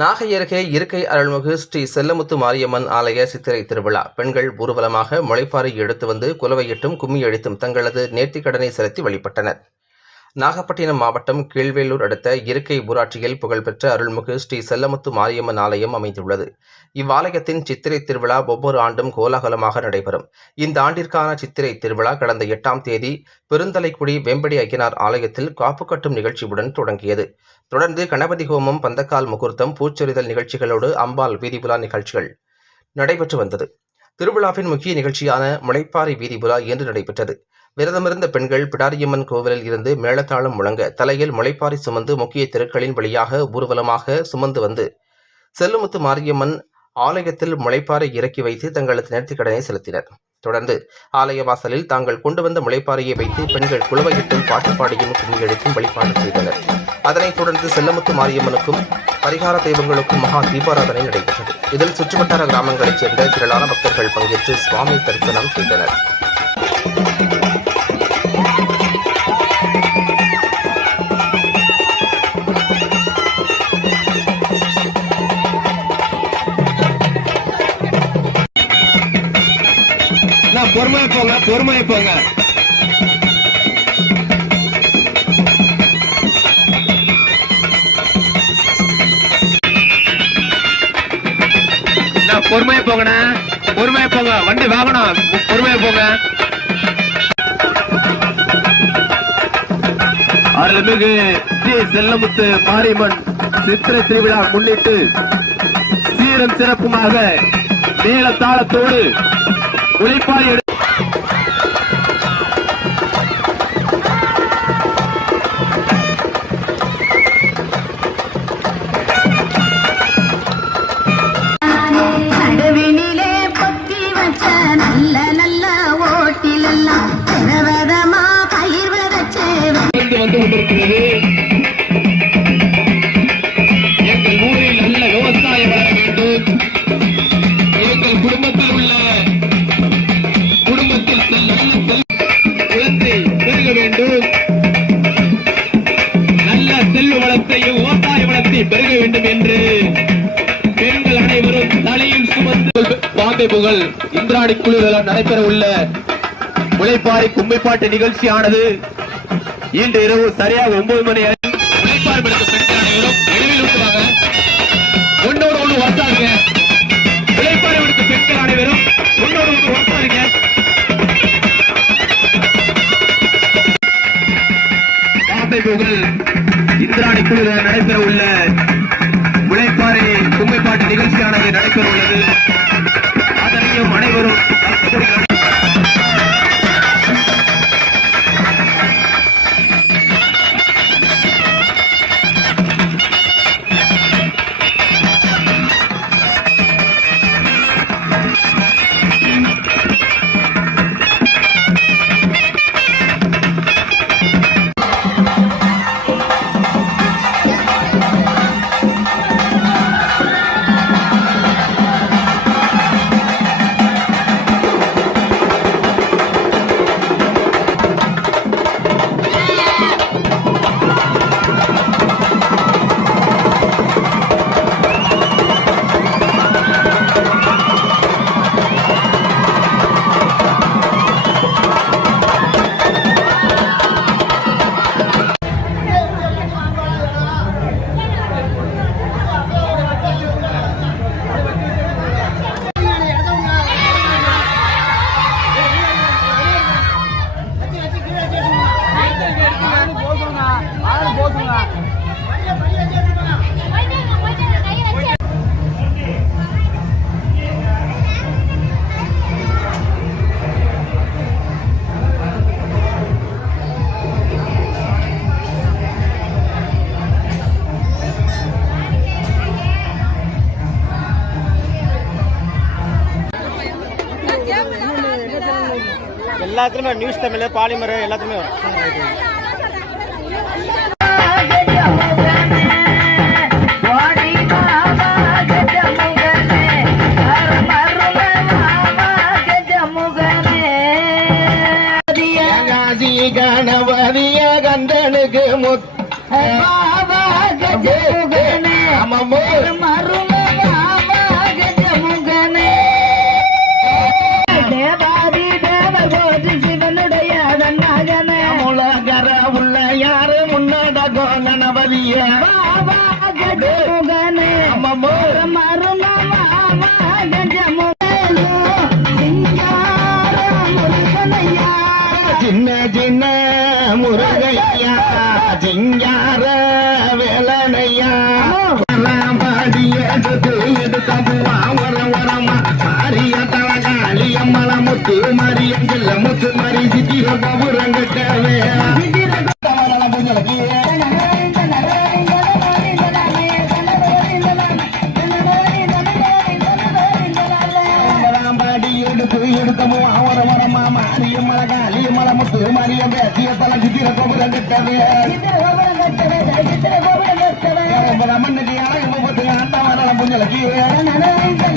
நாகை அருகே இருக்கை அருள்மிகு ஸ்ரீ செல்லமுத்து மாரியம்மன் ஆலய சித்திரை திருவிழா. பெண்கள் ஊர்வலமாக முளைப்பாறை எடுத்து வந்து குலவையிட்டும் கும்மி அடித்தும் தங்களது நேர்த்திக்கடனை செலுத்தி வழிபட்டனர். நாகப்பட்டினம் மாவட்டம் கீழ்வேலூர் அடுத்த இருக்கை ஊராட்சியில் புகழ்பெற்ற அருள்மிகு ஸ்ரீ செல்லமுத்து மாரியம்மன் ஆலயம் அமைந்துள்ளது. இவ்வாலயத்தின் சித்திரை திருவிழா ஒவ்வொரு ஆண்டும் கோலாகலமாக நடைபெறும். இந்த ஆண்டிற்கான சித்திரை திருவிழா கடந்த 8ஆம் தேதி பெருந்தலைக்குடி வேம்படி ஐயனார் ஆலயத்தில் காப்பு கட்டும் நிகழ்ச்சியுடன் தொடங்கியது. தொடர்ந்து கணபதி ஹோமம், பந்தக்கால் முகூர்த்தம், பூச்சொரிதல் நிகழ்ச்சிகளோடு அம்பாள் வீதிபுலா நிகழ்ச்சிகள் நடைபெற்று வந்தது. திருவிழாவின் முக்கிய நிகழ்ச்சியான முளைப்பாறை வீதிபுலா இன்று நடைபெற்றது. விரதமிருந்த பெண்கள் பிடாரியம்மன் கோவிலில் இருந்து மேளதாளம் முழங்க தலையில் முளைப்பாறை சுமந்து முக்கிய தெருக்களின் வழியாக ஊர்வலமாக சுமந்து வந்து செல்லமுத்து மாரியம்மன் ஆலயத்தில் முளைப்பாறை இறக்கி வைத்து தங்களது நேர்த்திக்கடனை செலுத்தினர். தொடர்ந்து ஆலய வாசலில் தாங்கள் கொண்டு வந்த முளைப்பாறையை வைத்து பெண்கள் குலவையிட்டும் பாட்டு பாடியும் கும்மியடித்தும் வழிபாடு செய்தனர். அதனைத் தொடர்ந்து செல்லமுத்து மாரியம்மனுக்கும் பரிகார தெய்வங்களுக்கும் மகா தீபாராதனை நடைபெற்றது. இதில் சுற்றுவட்டார கிராமங்களைச் சேர்ந்த திரளான பக்தர்கள் பங்கேற்று சுவாமி தரிசனம் செய்தனர். பொறுமையை போங்க. பொறுமையை போங்கண்ணா, பொறுமையை போங்க. வண்டி வாகனம் பொறுமையை போங்க. அருள்மிகு ஸ்ரீ செல்லமுத்து மாரியம்மன் சித்திரை திருவிழா முன்னிட்டு சீரும் சிறப்புமாக மேளதாளத்தோடு உழைப்பாளி வந்து கொண்டிருக்கிறது. எங்கள் ஊரில் நல்ல விவசாயம் வளர வேண்டும். எங்கள் குடும்பத்தில் உள்ள குழந்தை பெருக வேண்டும். நல்ல செல்வ வளத்தையும் விவசாய வளத்தை பெருக வேண்டும் என்று பெண்கள் அனைவரும் தலையில் சுமந்து பாம்பே புகழ் இந்திராணி குழுவில் நடைபெற உள்ள முளைப்பாறை கும்மிப்பாட்டு நிகழ்ச்சியானது இன்று இரவு சரியாக 9 மணி முளைப்பாறை பெற்ற பெண்கள் அனைவரும் வெளியில் விட்டுவாங்க. ஒன்னோடு ஒன்று வந்தாங்க. முளைப்பாறை எடுத்த பெண்கள் அனைவரும் ஒன்னோடு ஒன்று வந்தாங்க. பாம்பே புகழ் இந்திராணி குழுவில் நடைபெற உள்ள முளைப்பாறை கும்மிப்பாட்டு நிகழ்ச்சியானது நடைபெற உள்ளது. அதனையும் அனைவரும் எல்லாத்துலயுமே நியூஸ் தமிழ், பாலிமர் எல்லாத்துலயுமே கணபதிய கண்டனுக்கு முத் எடுத்தமும் அவர வரமா மாறிய மலகா அழிய மலை முத்து மாறிய பேசிய தலை சித்திர கோபுரம் கட்டவே மண்ணுக்கு ஆயிரம் 30 ஆண்டவரம் புஞ்சலுக்கு